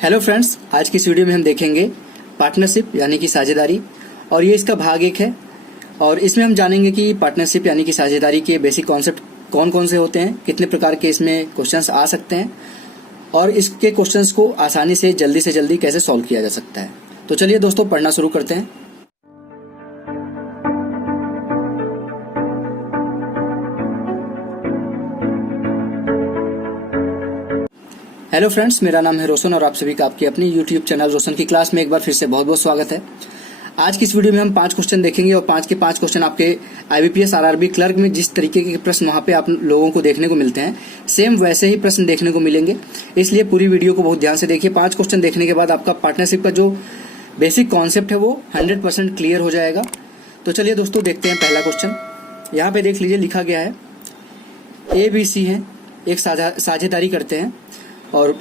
Hello friends, आज की इस वीडियो में हम देखेंगे पार्टनरशिप यानी कि साझेदारी और ये इसका भाग 1 है। और इसमें हम जानेंगे कि पार्टनरशिप यानी कि साझेदारी के बेसिक कॉन्सेप्ट कौन कौन से होते हैं, कितने प्रकार के इसमें क्वेश्चंस आ सकते हैं और इसके क्वेश्चंस को आसानी से जल्दी कैसे सॉल्व किया जा सकता है। तो चलिए दोस्तों, पढ़ना शुरू करते हैं। हेलो फ्रेंड्स, मेरा नाम है रोशन और आप सभी का आपके अपने यूट्यूब चैनल रोशन की क्लास में एक बार फिर से बहुत बहुत स्वागत है। आज की इस वीडियो में हम 5 क्वेश्चन देखेंगे और 5 के 5 क्वेश्चन आपके आईबीपीएस आरआरबी क्लर्क में जिस तरीके के प्रश्न वहां पे आप लोगों को देखने को मिलते हैं, सेम वैसे ही प्रश्न देखने को मिलेंगे। इसलिए पूरी वीडियो को बहुत ध्यान से देखिए। 5 क्वेश्चन देखने के बाद आपका पार्टनरशिप का जो बेसिक कॉन्सेप्ट है वो 100% क्लियर हो जाएगा। तो चलिए दोस्तों, देखते हैं पहला क्वेश्चन। यहाँ पे देख लीजिए, लिखा गया है ABC है, एक साझेदारी करते हैं और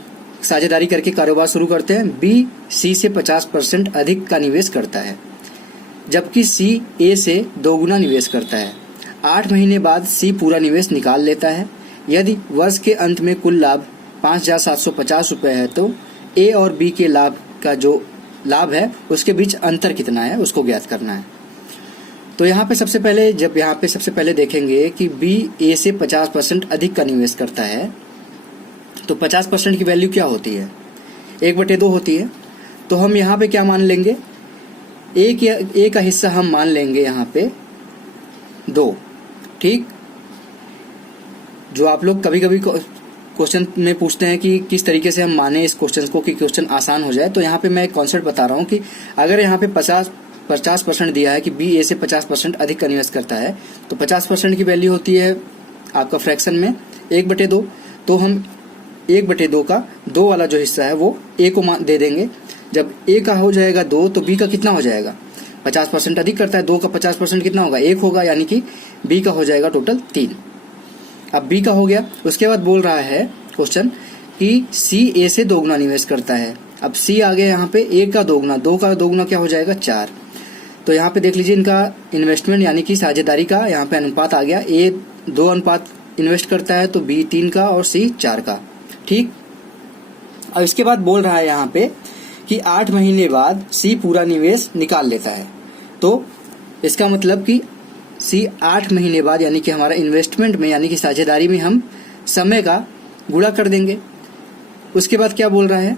साझेदारी करके कारोबार शुरू करते हैं। B C से 50% अधिक का निवेश करता है, जबकि C A से 2 गुना निवेश करता है। 8 महीने बाद C पूरा निवेश निकाल लेता है। यदि वर्ष के अंत में कुल लाभ 5,750 रुपए है तो A और B के लाभ का जो लाभ है उसके बीच अंतर कितना है, उसको ज्ञात करना है। तो यहाँ पे सबसे पहले देखेंगे कि B A से 50% अधिक का निवेश करता है, तो 50% की वैल्यू क्या होती है? 1/2 होती है। तो हम यहाँ पे क्या मान लेंगे? A का हिस्सा हम मान लेंगे यहाँ पे 2। ठीक, जो आप लोग कभी कभी क्वेश्चन में पूछते हैं कि किस तरीके से हम माने इस क्वेश्चन को कि क्वेश्चन आसान हो जाए। तो यहाँ पे मैं एक कॉन्सेप्ट बता रहा हूँ कि अगर यहाँ पे 50% दिया है कि B A से 50% अधिक का निवेश करता है, तो 50% की वैल्यू होती है आपका फ्रैक्शन में 1/2। तो हम 1/2 का 2 वाला जो हिस्सा है वो A को दे देंगे। जब A का हो जाएगा 2 तो B का कितना हो जाएगा? 50% अधिक करता है, 2 का 50% कितना होगा? 1 होगा, यानी कि B का हो जाएगा टोटल 3। अब B का हो गया। उसके बाद बोल रहा है क्वेश्चन कि C A से 2 गुना निवेश करता है। अब C आ गया यहाँ पे, A का 2 गुना, 2 का 2 गुना क्या हो जाएगा? 4। तो यहाँ पे देख लीजिए, इनका इन्वेस्टमेंट यानी कि साझेदारी का यहाँ पे अनुपात आ गया। A 2 अनुपात इन्वेस्ट करता है तो B 3 का और C 4 का। ठीक, अब इसके बाद बोल रहा है यहाँ पे कि 8 महीने बाद C पूरा निवेश निकाल लेता है। तो इसका मतलब कि C 8 महीने बाद यानी कि हमारा इन्वेस्टमेंट में यानी कि साझेदारी में हम समय का गुणा कर देंगे। उसके बाद क्या बोल रहा है?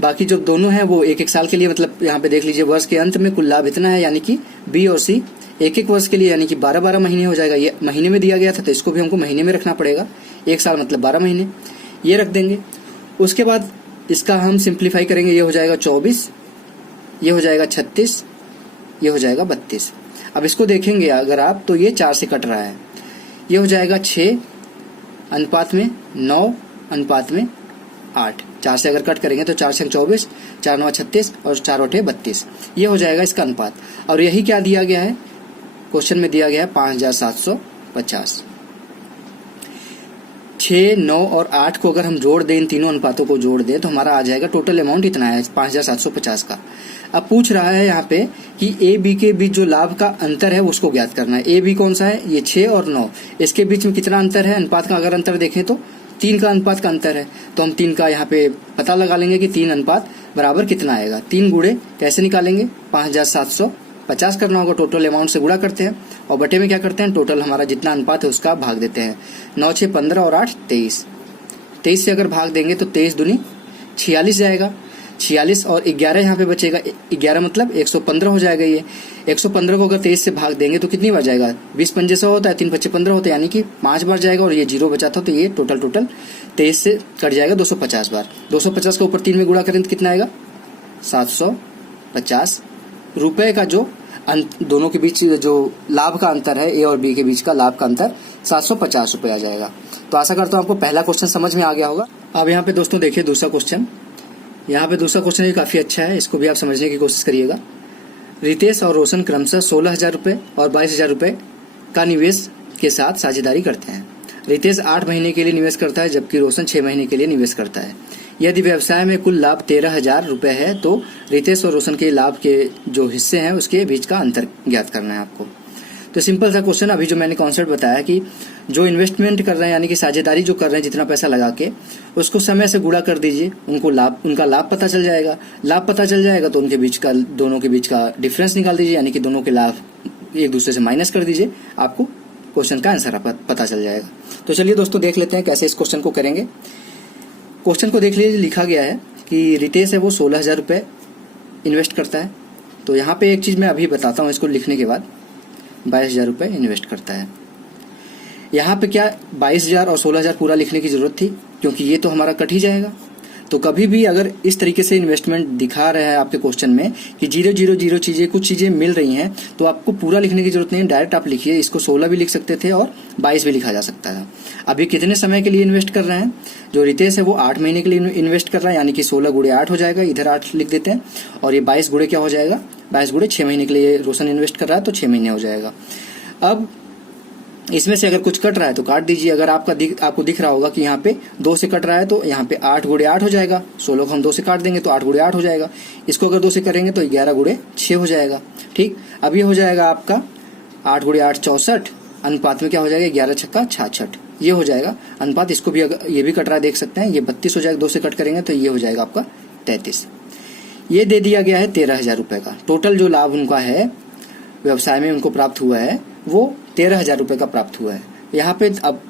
बाकी जो दोनों हैं वो 1-1 साल के लिए, मतलब यहाँ पे देख लीजिए वर्ष के अंत में कुल लाभ इतना है, यानी कि B और C 1-1 वर्ष के लिए यानी कि 12-12 महीने हो जाएगा। ये महीने में दिया गया था तो इसको भी हमको महीने में रखना पड़ेगा। 1 साल मतलब 12 महीने, ये रख देंगे। उसके बाद इसका हम सिंप्लीफाई करेंगे, ये हो जाएगा 24, ये हो जाएगा 36, ये हो जाएगा 32। अब इसको देखेंगे अगर आप तो ये 4 से कट रहा है, ये हो जाएगा 6 अनुपात में 9 अनुपात में 8। 4 से अगर कट करेंगे तो 4 से 24, 4 9 36 और 4 8 32, ये हो जाएगा इसका अनुपात। और यही क्या दिया गया है? क्वेश्चन में दिया गया है 5,750। 6, 9 और 8 को अगर हम जोड़ दें, इन तीनों अनुपातों को जोड़ दें तो हमारा आ जाएगा टोटल अमाउंट इतना है 5,750 का। अब पूछ रहा है यहाँ पे कि A B के बीच जो लाभ का अंतर है उसको ज्ञात करना है। A B कौन सा है? ये 6 और 9, इसके बीच में कितना अंतर है? अनुपात का अगर अंतर देखें तो 3 का अनुपात का अंतर है। तो हम 3 का यहाँ पे पता लगा लेंगे कि 3 अनुपात बराबर कितना आएगा। 3 गुणे कैसे निकालेंगे? 5,750 करना होगा, टोटल अमाउंट से गुणा करते हैं और बटे में क्या करते हैं? टोटल हमारा जितना अनुपात है उसका भाग देते हैं। 9 6 15 और 8 23। 23 से अगर भाग देंगे तो 23 दूनी 46 जाएगा। 46 और 11 यहाँ पे बचेगा। 11 मतलब 115 हो जाएगा। ये 115 को अगर 23 से भाग देंगे तो कितनी बार जाएगा? 20 पंजे 100 होता है, 3 5 15 होता है, यानी कि 5 बार जाएगा। और ये 0 बचा था तो ये टोटल 23 से कट जाएगा 250 बार। 250 के ऊपर 3 में गुणा करें तो कितना आएगा? 750 रुपए का जो दोनों के बीच जो लाभ का अंतर है, A और B के बीच का लाभ का अंतर 750 रुपए आ जाएगा। तो आशा करता हूँ आपको पहला क्वेश्चन समझ में आ गया होगा। अब यहाँ पे दोस्तों देखिए दूसरा क्वेश्चन। यहाँ पे दूसरा क्वेश्चन भी काफी अच्छा है, इसको भी आप समझने की कोशिश करिएगा। रितेश और रोशन क्रमशः 16,000 रुपए और 22,000 रुपए का निवेश के साथ साझेदारी करते हैं। रितेश 8 महीने के लिए निवेश करता है, जबकि रोशन 6 महीने के लिए निवेश करता है। यदि व्यवसाय में कुल लाभ 13,000 रुपए है तो रितेश और रोशन के लाभ के जो हिस्से हैं उसके बीच का अंतर ज्ञात करना है आपको। तो सिंपल सा क्वेश्चन, अभी जो मैंने कॉन्सेप्ट बताया कि जो इन्वेस्टमेंट कर रहे हैं यानी कि साझेदारी जो कर रहे हैं जितना पैसा लगा के, उसको समय से गुणा कर दीजिए, उनका लाभ पता चल जाएगा। लाभ पता चल जाएगा तो दोनों के बीच का डिफरेंस निकाल दीजिए, यानी कि दोनों के लाभ एक दूसरे से माइनस कर दीजिए, आपको क्वेश्चन का आंसर पता चल जाएगा। तो चलिए दोस्तों देख लेते हैं कैसे इस क्वेश्चन को करेंगे। क्वेश्चन को देख लीजिए, लिखा गया है कि रितेश है वो 16,000 रुपये इन्वेस्ट करता है। तो यहाँ पे एक चीज़ मैं अभी बताता हूँ, इसको लिखने के बाद 22,000 रुपये इन्वेस्ट करता है। यहाँ पे क्या 22,000 और 16,000 पूरा लिखने की ज़रूरत थी, क्योंकि ये तो हमारा कट ही जाएगा। तो कभी भी अगर इस तरीके से इन्वेस्टमेंट दिखा रहा है आपके क्वेश्चन में कि 0,0,0 चीज़ें, कुछ चीज़ें मिल रही हैं, तो आपको पूरा लिखने की जरूरत नहीं है, डायरेक्ट आप लिखिए। इसको 16 भी लिख सकते थे और 22 भी लिखा जा सकता है। अभी कितने समय के लिए इन्वेस्ट कर रहे हैं, जो रितेश है वो 8 महीने के लिए इन्वेस्ट कर रहा है, यानी कि 16 गुणे 8 हो जाएगा, इधर 8 लिख देते हैं। और ये 22 गुणे क्या हो जाएगा, 22 गुणे 6 महीने के लिए रोशन इन्वेस्ट कर रहा है, तो 6 महीने हो जाएगा। अब इसमें से अगर कुछ कट रहा है तो काट दीजिए। अगर आपको दिख रहा होगा कि यहाँ पे 2 से कट रहा है, तो यहाँ पे 8 गुणे 8 हो जाएगा। 16 को हम 2 से काट देंगे तो 8 गुणे 8 हो जाएगा। इसको अगर 2 से करेंगे तो 11 गुणे 6 हो जाएगा। ठीक, अब ये हो जाएगा आपका 8 गुणे 8 64, अनुपात में क्या हो जाएगा 11 छक्का 66, ये हो जाएगा अनुपात। इसको भी अगर ये भी कट रहा है देख सकते हैं, ये 32 हो जाएगा, 2 से कट करेंगे तो ये हो जाएगा आपका 33। ये दे दिया गया है 13,000 रुपये का। टोटल जो लाभ उनका है व्यवसाय में उनको प्राप्त हुआ है वो 13,000 रुपये का प्राप्त हुआ है। यहाँ पे अब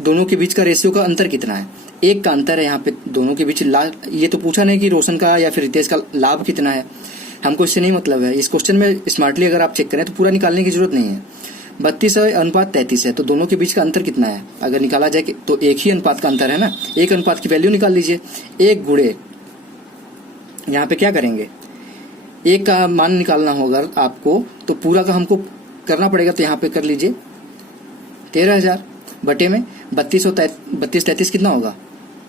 दोनों के बीच का रेशियो का अंतर कितना है, 1 का अंतर है यहाँ पे दोनों के बीच। ये तो पूछा नहीं कि रोशन का या फिर रितेश का लाभ कितना है, हमको इससे नहीं मतलब है। इस क्वेश्चन में स्मार्टली अगर आप चेक करें तो पूरा निकालने की जरूरत नहीं है। 32 है अनुपात 33 है, तो दोनों के बीच का अंतर कितना है अगर निकाला जाए तो 1 ही अनुपात का अंतर है ना। 1 अनुपात की वैल्यू निकाल लीजिए। 1 गुणे, यहाँ पे क्या करेंगे, 1 का मान निकालना होगा आपको, तो पूरा का हमको करना पड़ेगा। तो यहाँ पे कर लीजिए 13,000 बटे में 32 और 33 कितना होगा,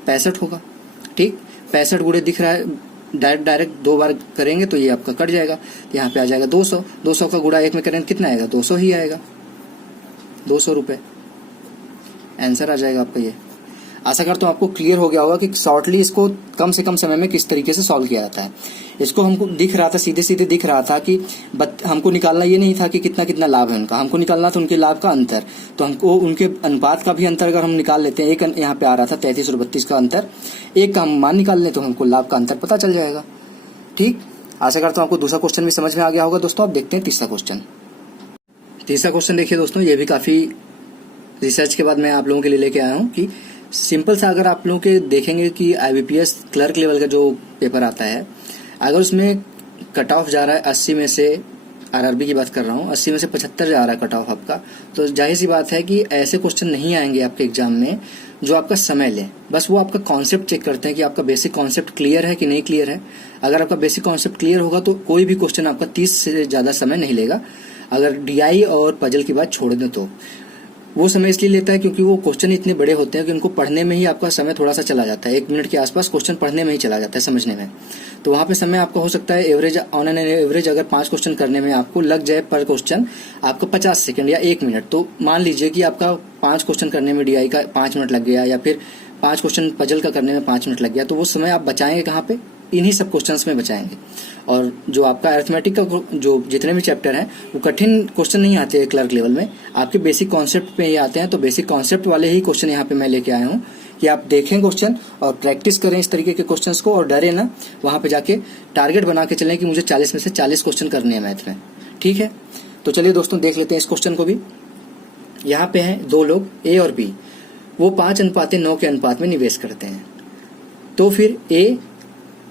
65 होगा। ठीक, 65 गुणे दिख रहा है, डायरेक्ट 2 बार करेंगे तो ये आपका कट जाएगा। यहाँ पे आ जाएगा 200। 200 का गुणा 1 में करेंगे कितना आएगा, 200 ही आएगा, 200 रुपये आंसर आ जाएगा आपका। ये आशा करता हूँ आपको क्लियर हो गया होगा कि शॉर्टली इसको कम से कम समय में किस तरीके से सॉल्व किया जाता है। इसको हमको दिख रहा था, सीधे सीधे दिख रहा था कि हमको निकालना ये नहीं था कि कितना कितना लाभ है उनका, हमको निकालना था उनके लाभ का अंतर। तो हमको उनके अनुपात का भी अंतर अगर हम निकाल लेते हैं, एक यहाँ पे आ रहा था 33 और 32 का अंतर, 1 का हम मान निकाल लें तो हमको लाभ का अंतर पता चल जाएगा। ठीक, आशा करता हूँ आपको दूसरा क्वेश्चन भी समझ में आ गया होगा। दोस्तों आप देखते हैं तीसरा क्वेश्चन। तीसरा क्वेश्चन देखिए दोस्तों, ये भी काफी रिसर्च के बाद मैं आप लोगों के लिए लेके आया हूँ कि सिंपल सा अगर आप लोगों के देखेंगे कि IBPS क्लर्क लेवल का जो पेपर आता है, अगर उसमें कट ऑफ जा रहा है 80 में से, RRB की बात कर रहा हूँ, 80 में से 75 जा रहा है कट ऑफ आपका, तो जाहिर सी बात है कि ऐसे क्वेश्चन नहीं आएंगे आपके एग्जाम में जो आपका समय ले। बस वो आपका कॉन्सेप्ट चेक करते हैं कि आपका बेसिक कॉन्सेप्ट क्लियर है कि नहीं क्लियर है। अगर आपका बेसिक कॉन्सेप्ट क्लियर होगा तो कोई भी क्वेश्चन आपका 30 से ज़्यादा समय नहीं लेगा। अगर DI और पजल की बात छोड़ दें तो वो समय इसलिए लेता है क्योंकि वो क्वेश्चन इतने बड़े होते हैं कि उनको पढ़ने में ही आपका समय थोड़ा सा चला जाता है। 1 मिनट के आसपास क्वेश्चन पढ़ने में ही चला जाता है, समझने में। तो वहाँ पे समय आपका हो सकता है एवरेज, ऑन एन एवरेज अगर 5 क्वेश्चन करने में आपको लग जाए पर क्वेश्चन आपको 50 सेकंड या 1 मिनट, तो मान लीजिए कि आपका 5 क्वेश्चन करने में DI का 5 मिनट लग गया या फिर 5 क्वेश्चन पजल का करने में 5 मिनट लग गया, तो वो समय आप बचाएंगे कहाँ पे, इन्हीं सब क्वेश्चंस में बचाएंगे। और जो आपका अरिथमेटिक का जो जितने भी चैप्टर हैं वो कठिन क्वेश्चन नहीं आते हैं क्लर्क लेवल में, आपके बेसिक कॉन्सेप्ट पे ही आते हैं। तो बेसिक कॉन्सेप्ट वाले ही क्वेश्चन यहाँ पे मैं लेके आया हूँ कि आप देखें क्वेश्चन और प्रैक्टिस करें इस तरीके के क्वेश्चंस को, और डरे ना, वहाँ पे जाके टारगेट बना के चलें कि मुझे 40 में से 40 क्वेश्चन करने हैं मैथ में। ठीक है, तो चलिए दोस्तों देख लेते हैं इस क्वेश्चन को भी। यहाँ पे हैं 2 लोग A और B, वो 5:9 के अनुपात में निवेश करते हैं। तो फिर A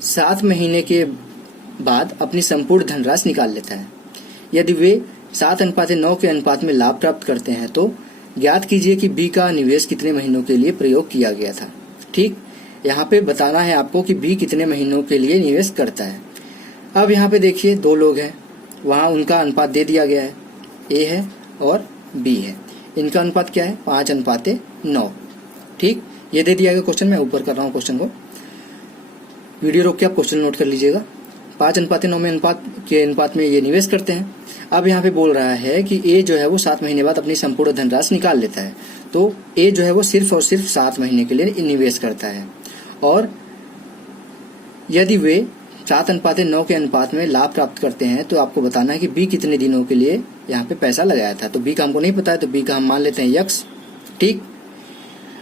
7 महीने के बाद अपनी संपूर्ण धनराशि निकाल लेता है। यदि वे 7:9 के अनुपात में लाभ प्राप्त करते हैं तो ज्ञात कीजिए कि B का निवेश कितने महीनों के लिए प्रयोग किया गया था। ठीक, यहाँ पे बताना है आपको कि B कितने महीनों के लिए निवेश करता है। अब यहाँ पे देखिए 2 लोग हैं, वहाँ उनका अनुपात दे दिया गया है, A है और B है। इनका अनुपात क्या है, 5:9। ठीक, ये दे दिया गया क्वेश्चन, मैं ऊपर कर रहा हूँ क्वेश्चन को, वीडियो रोक के आप क्वेश्चन नोट कर लीजिएगा। 5:9 में अनुपात में ये निवेश करते हैं। अब यहाँ पे बोल रहा है कि A जो है वो 7 महीने बाद अपनी संपूर्ण धनराशि निकाल लेता है। तो A जो है वो सिर्फ और सिर्फ 7 महीने के लिए निवेश करता है, और यदि वे 7:9 के अनुपात में लाभ प्राप्त करते हैं तो आपको बताना है कि बी कितने दिनों के लिए यहाँ पे पैसा लगाया था। तो बी का हमको नहीं पता है, तो बी का हम मान लेते हैं यक्स। ठीक,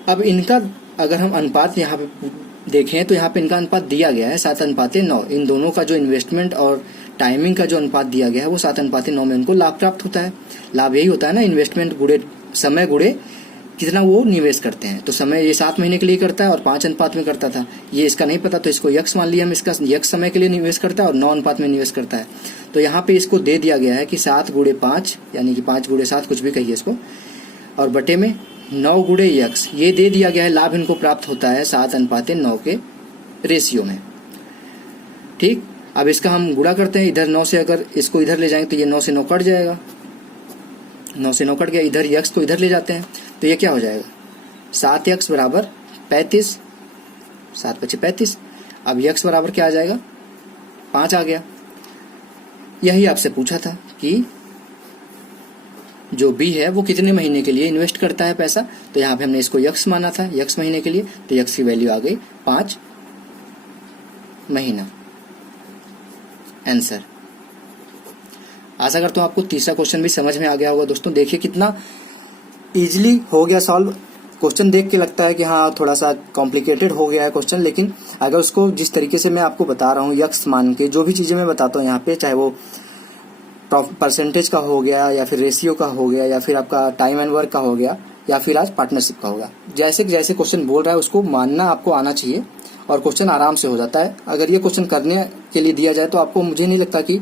अब इनका अगर हम अनुपात यहाँ पे देखें तो यहाँ पे इनका अनुपात दिया गया है 7:9। इन दोनों का जो इन्वेस्टमेंट और टाइमिंग का जो अनुपात दिया गया है वो 7:9 में उनको लाभ प्राप्त होता है। लाभ यही होता है ना, इन्वेस्टमेंट गुड़े समय गुड़े कितना वो निवेश करते हैं। तो समय ये 7 महीने के लिए करता है और 5 अनुपात में करता था, ये इसका नहीं पता तो इसको यक्स मान लिया हम। इसका यक्स समय के लिए निवेश करता है और 9 अनुपात में निवेश करता है। तो यहाँ पे इसको दे दिया गया है कि 7 गुड़े 5 यानी कि 5 गुड़े 7 कुछ भी कहिए इसको, और बटे में 9 गुड़े यक्स, ये दे दिया गया है। लाभ इनको प्राप्त होता है 7:9 के रेशियो में। ठीक, अब इसका हम गुणा करते हैं। इधर 9 से अगर इसको इधर ले जाएंगे तो ये 9 से 9 कट जाएगा, 9 से 9 कट गया। इधर यक्स को इधर ले जाते हैं तो ये क्या हो जाएगा, 7 यक्स बराबर 35, 7 × 5 = 35। अब यक्स बराबर क्या आ जाएगा, 5 आ गया। यही आपसे पूछा था कि जो बी है वो कितने महीने के लिए इन्वेस्ट करता है पैसा। तो यहाँ पे हमने इसको यक्स माना था, यक्स महीने के लिए, तो यक्स की वैल्यू आ गई 5 महीना। आंसर। आशा करता हूँ आपको तीसरा क्वेश्चन भी समझ में आ गया होगा। दोस्तों देखिए कितना इजीली हो गया सॉल्व। क्वेश्चन देख के लगता है कि हाँ थोड़ा सा कॉम्प्लिकेटेड हो गया है क्वेश्चन, लेकिन अगर उसको जिस तरीके से मैं आपको बता रहा हूँ यक्स मान के, जो भी चीजें मैं बताता हूँ यहाँ पे, चाहे वो परसेंटेज का हो गया या फिर रेशियो का हो गया या फिर आपका टाइम एंड वर्क का हो गया या फिर आज पार्टनरशिप का होगा, जैसे जैसे क्वेश्चन बोल रहा है उसको मानना आपको आना चाहिए और क्वेश्चन आराम से हो जाता है। अगर ये क्वेश्चन करने के लिए दिया जाए तो आपको, मुझे नहीं लगता कि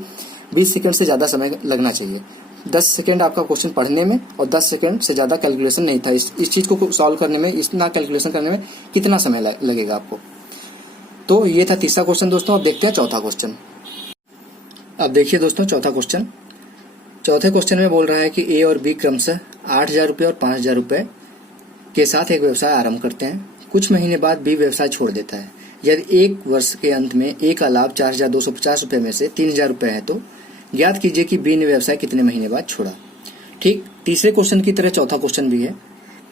20 सेकंड से ज़्यादा समय लगना चाहिए। 10 सेकंड आपका क्वेश्चन पढ़ने में और 10 सेकंड से ज़्यादा कैलकुलेशन नहीं था। इस चीज़ को सॉल्व करने में, इतना कैलकुलेशन करने में कितना समय लगेगा आपको। तो ये था तीसरा क्वेश्चन दोस्तों। अब देखते हैं चौथा क्वेश्चन। अब देखिए दोस्तों चौथा क्वेश्चन। चौथे क्वेश्चन में बोल रहा है कि ए और बी क्रमशः 8,000 रुपये और 5,000 रुपये के साथ एक व्यवसाय आरंभ करते हैं। कुछ महीने बाद बी व्यवसाय छोड़ देता है। यदि एक वर्ष के अंत में ए का लाभ 4,250 रुपये में से 3,000 रुपये है तो ज्ञात कीजिए कि बी ने व्यवसाय कितने महीने बाद छोड़ा। ठीक, तीसरे क्वेश्चन की तरह चौथा क्वेश्चन भी है,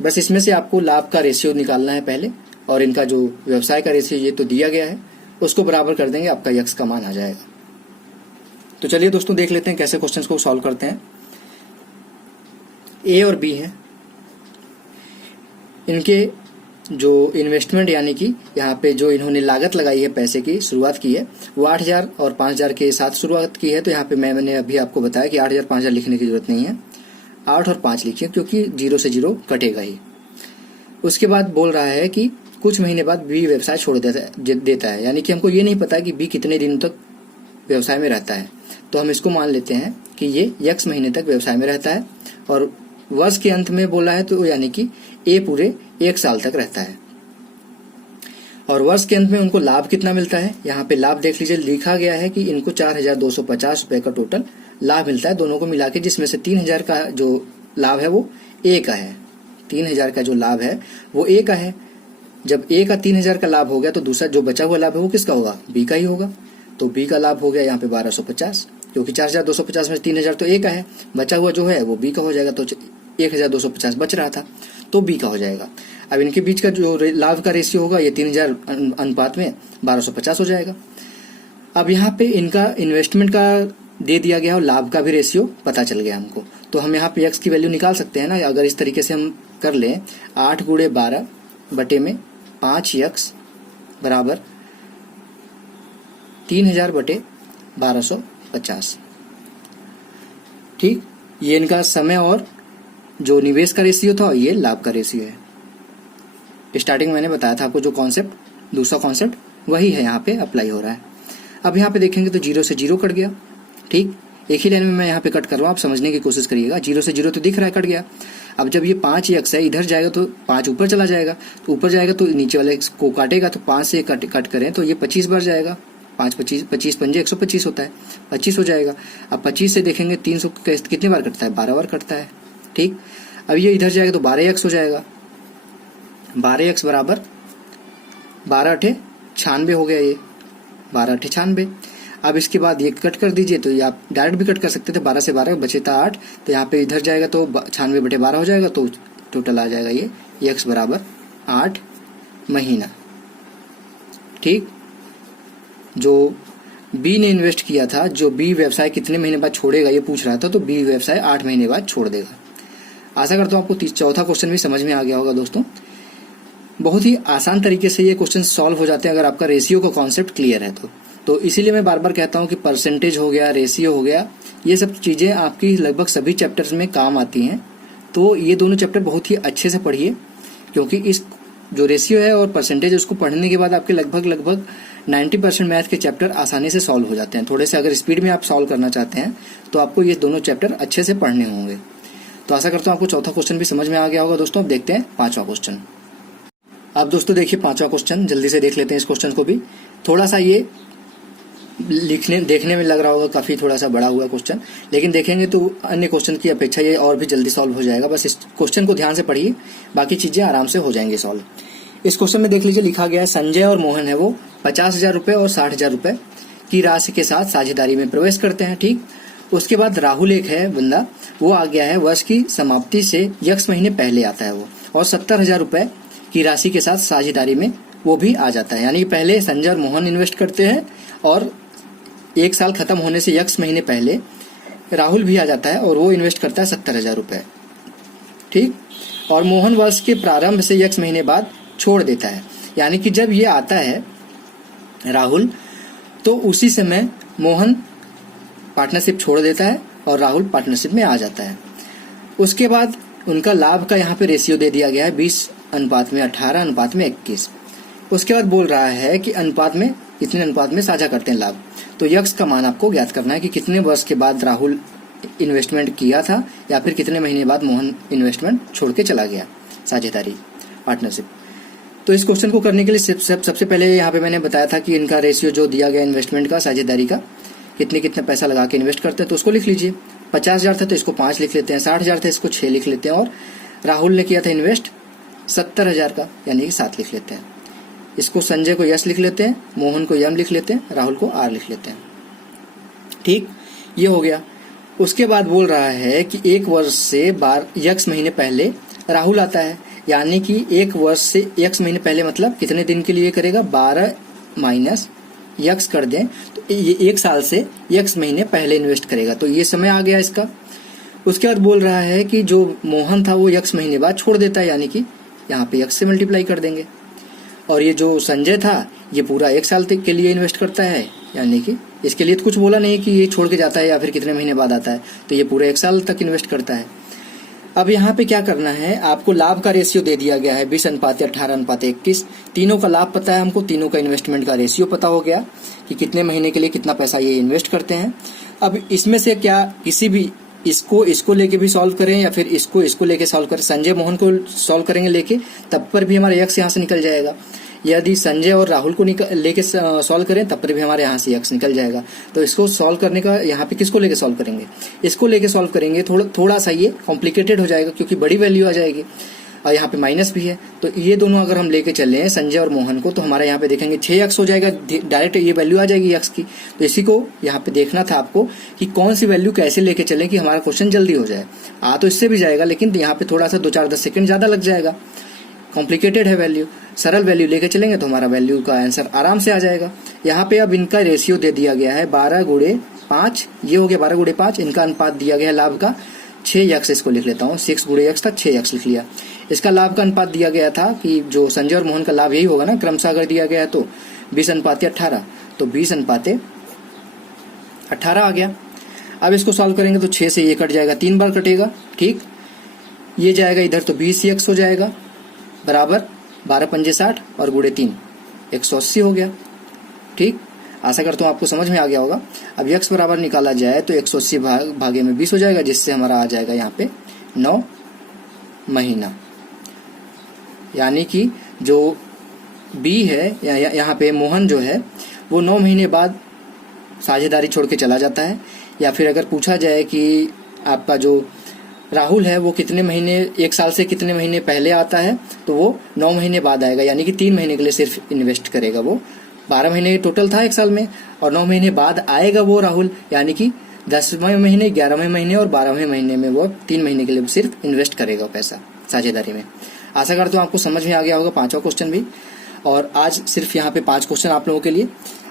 बस इसमें से आपको लाभ का रेशियो निकालना है पहले, और इनका जो व्यवसाय का रेशियो ये तो दिया गया है, उसको बराबर कर देंगे, आपका यक्स का मान आ जाएगा। तो चलिए दोस्तों देख लेते हैं कैसे क्वेश्चंस को सॉल्व करते हैं। ए और बी हैं, इनके जो इन्वेस्टमेंट यानी कि यहाँ पे जो इन्होंने लागत लगाई है, पैसे की शुरुआत की है, वो 8,000 और 5,000 के साथ शुरुआत की है। तो यहाँ पे मैंने अभी आपको बताया कि 8,000 5,000 लिखने की जरूरत नहीं है, 8 और 5 लिखिए क्योंकि 0 से 0 कटेगा ही। उसके बाद बोल रहा है कि कुछ महीने बाद बी व्यवसाय छोड़ देता है, यानी कि हमको ये नहीं पता कि बी कितने दिनों तक व्यवसाय में रहता है। तो हम इसको मान लेते हैं कि ये यक्स महीने तक व्यवसाय में रहता है, और वर्ष के अंत में बोला है तो यानी कि ए पूरे 1 साल तक रहता है। और वर्ष के अंत में उनको लाभ कितना मिलता है, यहाँ पे लाभ देख लीजिए, लिखा गया है कि इनको 4,250 रुपए का टोटल लाभ मिलता है दोनों को मिला के, जिसमें से 3,000 का जो लाभ है वो ए का है। 3,000 का जो लाभ है वो ए का है। जब ए का 3,000 का लाभ हो गया तो दूसरा जो बचा हुआ लाभ है वो किसका होगा, बी का ही होगा। तो बी का लाभ हो गया यहाँ पे 1,250, क्योंकि 4,250 में 3,000 तो ए का है, बचा हुआ जो है वो बी का हो जाएगा। तो 1,250 बच रहा था तो बी का हो जाएगा। अब इनके बीच का जो लाभ का रेशियो होगा ये 3,000 अनुपात में 1,250 हो जाएगा। अब यहाँ पे इनका इन्वेस्टमेंट का दे दिया गया और लाभ का भी रेशियो पता चल गया हमको, तो हम यहाँ पे एक्स की वैल्यू निकाल सकते हैं ना। अगर इस तरीके से हम कर लें, 8 × 12 बटे में 5 यक्स बराबर 3,000 बटे 1,250। ठीक, ये इनका समय और जो निवेश का रेशियो था, ये लाभ का रेशियो है। स्टार्टिंग में मैंने बताया था आपको जो कॉन्सेप्ट, दूसरा कॉन्सेप्ट वही है यहाँ पे अप्लाई हो रहा है। अब यहाँ पे देखेंगे तो 0 से 0 कट गया। ठीक, एक ही लाइन में मैं यहाँ पे कट कर रहा हूँ, आप समझने की कोशिश करिएगा। 0 से 0 तो दिख रहा है, कट गया। अब जब ये 5 यक्स है, इधर जाएगा तो 5 ऊपर चला जाएगा, तो ऊपर जाएगा तो नीचे वाले को काटेगा, तो 5 से कट करें तो ये 25 बार जाएगा। 5 25 25 पंजे 125 होता है, 25 हो जाएगा। अब 25 से देखेंगे 300 कितनी बार कटता है, 12 बार कटता है। ठीक, अब ये इधर जाएगा तो 12 यक्स हो जाएगा। 12 यक्स बराबर 12 × 96 हो गया, ये 12 × 96। अब इसके बाद ये कट कर दीजिए, तो ये आप डायरेक्ट भी कट कर सकते थे, 12 से 12 बचे था 8, तो यहाँ पे इधर जाएगा तो 96 बटे 12 हो जाएगा, तो टोटल आ जाएगा ये यक्स बराबर 8 महीना। ठीक, जो बी ने इन्वेस्ट किया था, जो बी व्यवसाय कितने महीने बाद छोड़ेगा ये पूछ रहा था, तो बी व्यवसाय 8 महीने बाद छोड़ देगा। आशा करता हूँ आपको चौथा क्वेश्चन भी समझ में आ गया होगा दोस्तों। बहुत ही आसान तरीके से ये क्वेश्चन सॉल्व हो जाते हैं अगर आपका रेशियो का कॉन्सेप्ट क्लियर है तो इसीलिए मैं बार बार कहता हूँ कि परसेंटेज हो गया, रेशियो हो गया, ये सब चीजें आपकी लगभग सभी चैप्टर्स में काम आती हैं। तो ये दोनों चैप्टर बहुत ही अच्छे से पढ़िए, क्योंकि इस जो रेशियो है और परसेंटेज उसको पढ़ने के बाद आपके लगभग 90% मैथ के चैप्टर आसानी से सॉल्व हो जाते हैं। थोड़े से अगर स्पीड में आप सॉल्व करना चाहते हैं तो आपको ये दोनों चैप्टर अच्छे से पढ़ने होंगे। तो आशा करता हूँ आपको चौथा क्वेश्चन भी समझ में आ गया होगा दोस्तों। अब देखते हैं पांचवा क्वेश्चन। अब दोस्तों देखिए पांचवा क्वेश्चन, जल्दी से देख लेते हैं इस क्वेश्चन को भी। थोड़ा सा ये देखने में लग रहा होगा काफी थोड़ा सा बड़ा हुआ क्वेश्चन, लेकिन देखेंगे तो अन्य क्वेश्चन की अपेक्षा ये और भी जल्दी सॉल्व हो जाएगा। बस इस क्वेश्चन को ध्यान से पढ़िए, बाकी चीजें आराम से हो जाएंगे सॉल्व। इस क्वेश्चन में देख लीजिए, लिखा गया है संजय और मोहन है वो 50,000 रुपए और 60,000 रुपए की राशि के साथ साझेदारी में प्रवेश करते हैं। ठीक, उसके बाद राहुल एक है बंदा, वो आ गया है वर्ष की समाप्ति से यक्स महीने पहले आता है वो, और 70,000 रुपए की राशि के साथ साझेदारी में वो भी आ जाता है। यानी पहले संजय और मोहन इन्वेस्ट करते हैं और एक साल खत्म होने से यक्स महीने पहले राहुल भी आ जाता है और वो इन्वेस्ट करता है 70,000 रुपए। ठीक, और मोहन वर्ष के प्रारंभ से यक्स महीने बाद छोड़ देता है। यानी कि जब ये आता है राहुल, तो उसी समय मोहन पार्टनरशिप छोड़ देता है और राहुल पार्टनरशिप में आ जाता है। उसके बाद उनका लाभ का यहाँ पे रेशियो दे दिया गया है 20:18:21। उसके बाद बोल रहा है कि अनुपात में इतने अनुपात में साझा करते हैं लाभ। तो यक्स का मान आपको ज्ञात करना है कि कितने वर्ष के बाद राहुल इन्वेस्टमेंट किया था या फिर कितने महीने बाद मोहन इन्वेस्टमेंट छोड़ के चला गया, साझेदारी पार्टनरशिप। तो इस क्वेश्चन को करने के लिए सबसे पहले यहाँ पे मैंने बताया था कि इनका रेशियो जो दिया गया इन्वेस्टमेंट का, साझेदारी का, कितने पैसा लगा के इन्वेस्ट करते हैं, तो उसको लिख लीजिए। 50,000 था तो इसको 5 लिख लेते हैं, 60,000 था इसको 6 लिख लेते हैं, और राहुल ने किया था इन्वेस्ट 70,000 का, यानी कि 7 लिख लेते हैं। इसको संजय को यस लिख लेते हैं, मोहन को यम लिख लेते हैं, राहुल को आर लिख लेते हैं। ठीक, ये हो गया। उसके बाद बोल रहा है कि एक वर्ष से यक्स महीने पहले राहुल आता है, यानी कि एक वर्ष से यक्स महीने पहले मतलब कितने दिन के लिए करेगा, 12 माइनस यक्स कर दें तो ये एक साल से यक्स महीने पहले इन्वेस्ट करेगा। तो ये समय आ गया इसका। उसके बाद बोल रहा है कि जो मोहन था वो यक्स महीने बाद छोड़ देता है, यानी कि यहाँ पे यक्स से मल्टीप्लाई कर देंगे। और ये जो संजय था ये पूरा एक साल तक के लिए इन्वेस्ट करता है, यानी कि इसके लिए तो कुछ बोला नहीं कि ये छोड़ के जाता है या फिर कितने महीने बाद आता है, तो ये पूरा एक साल तक इन्वेस्ट करता है। अब यहाँ पे क्या करना है, आपको लाभ का रेशियो दे दिया गया है 20:18:21। तीनों का लाभ पता है हमको, तीनों का इन्वेस्टमेंट का रेशियो पता हो गया कि कितने महीने के लिए कितना पैसा ये इन्वेस्ट करते हैं। अब इसमें से क्या किसी भी इसको लेके भी सॉल्व करें या फिर इसको लेके सॉल्व करें, संजय मोहन को सॉल्व करेंगे लेके, तब पर भी हमारा यक्स यहाँ से निकल जाएगा। यदि संजय और राहुल को लेके सॉल्व करें तब पर भी हमारे यहाँ से यक्स निकल जाएगा। तो इसको सॉल्व करने का यहाँ पे किसको लेके सॉल्व करेंगे, इसको लेके सॉल्व करेंगे। थोड़ा सा ये कॉम्प्लिकेटेड हो जाएगा क्योंकि बड़ी वैल्यू आ जाएगी और यहाँ पे माइनस भी है। तो ये दोनों अगर हम लेके चले संजय और मोहन को, तो हमारे यहाँ पे देखेंगे 6x हो जाएगा, डायरेक्ट ये वैल्यू आ जाएगी x की। तो इसी को यहाँ पे देखना था आपको कि कौन सी वैल्यू कैसे लेके चलें कि हमारा क्वेश्चन जल्दी हो जाए। तो इससे भी जाएगा, लेकिन यहाँ पे थोड़ा सा 2-4-10 सेकंड ज्यादा लग जाएगा, कॉम्प्लिकेटेड है वैल्यू। सरल वैल्यू लेके चलेंगे तो हमारा वैल्यू का आंसर आराम से आ जाएगा। यहाँ पे अब इनका रेशियो दे दिया गया है 12/5, ये हो गया 12/5। इनका अनुपात दिया गया है लाभ का 6x, इसको लिख लेता हूँ, 6x था 6x लिख लिया। इसका लाभ का अनुपात दिया गया था कि जो संजय और मोहन का लाभ यही होगा ना, क्रमशः अगर दिया गया है तो 20:18, तो 20:18 आ गया। अब इसको सॉल्व करेंगे तो 6 से ये कट जाएगा, 3 बार कटेगा। ठीक, ये जाएगा इधर तो 20x हो जाएगा, बराबर 12×5 60 और गुणे 3 180 हो गया। ठीक, आशा करता हूँ आपको समझ में आ गया होगा। अब x बराबर निकाला जाए तो 180 भागे में 20 हो जाएगा, जिससे हमारा आ जाएगा यहाँ पे 9 महीना। यानी कि जो B है यहाँ पे मोहन जो है वो 9 महीने बाद साझेदारी छोड़ के चला जाता है। या फिर अगर पूछा जाए कि आपका जो राहुल है वो कितने महीने, एक साल से कितने महीने पहले आता है, तो वो 9 महीने बाद आएगा, यानी कि 3 महीने के लिए सिर्फ इन्वेस्ट करेगा। वो 12 महीने टोटल था एक साल में, और 9 महीने बाद आएगा वो राहुल, यानी कि 10वें महीने, 11वें महीने और 12वें महीने में वो 3 महीने के लिए सिर्फ इन्वेस्ट करेगा पैसा साझेदारी में। आशा करता हूँ आपको समझ में आ गया होगा 5वां क्वेश्चन भी। और आज सिर्फ यहाँ पे 5 क्वेश्चन आप लोगों के लिए।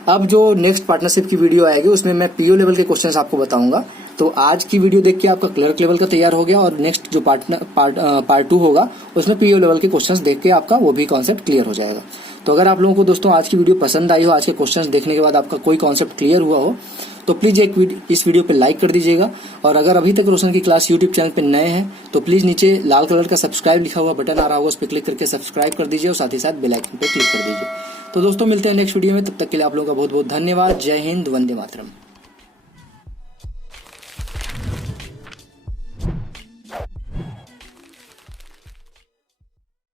अब जो नेक्स्ट पार्टनरशिप की वीडियो आएगी उसमें मैं पीओ लेवल के क्वेश्चंस आपको बताऊंगा। तो आज की वीडियो देख के आपका क्लर्क लेवल का तैयार हो गया और नेक्स्ट जो पार्ट 2 होगा उसमें पीओ लेवल के क्वेश्चंस देख के आपका वो भी कॉन्सेप्ट क्लियर हो जाएगा। तो अगर आप लोगों को दोस्तों आज की वीडियो पसंद आई हो, आज के क्वेश्चंस देखने के बाद आपका कोई कॉन्सेप्ट क्लियर हुआ हो, तो प्लीज इस वीडियो पे लाइक कर दीजिएगा। और अगर अभी तक रोशन की क्लास यूट्यूब चैनल पे नए हैं तो प्लीज नीचे लाल कलर का सब्सक्राइब लिखा हुआ बटन आ रहा होगा, उस पर क्लिक करके सब्सक्राइब कर दीजिए और साथ ही साथ बेल आइकन पे क्लिक कर दीजिए। तो दोस्तों मिलते हैं नेक्स्ट वीडियो में, तब तक के लिए आप लोगों का बहुत बहुत धन्यवाद। जय हिंद, वंदे मातरम।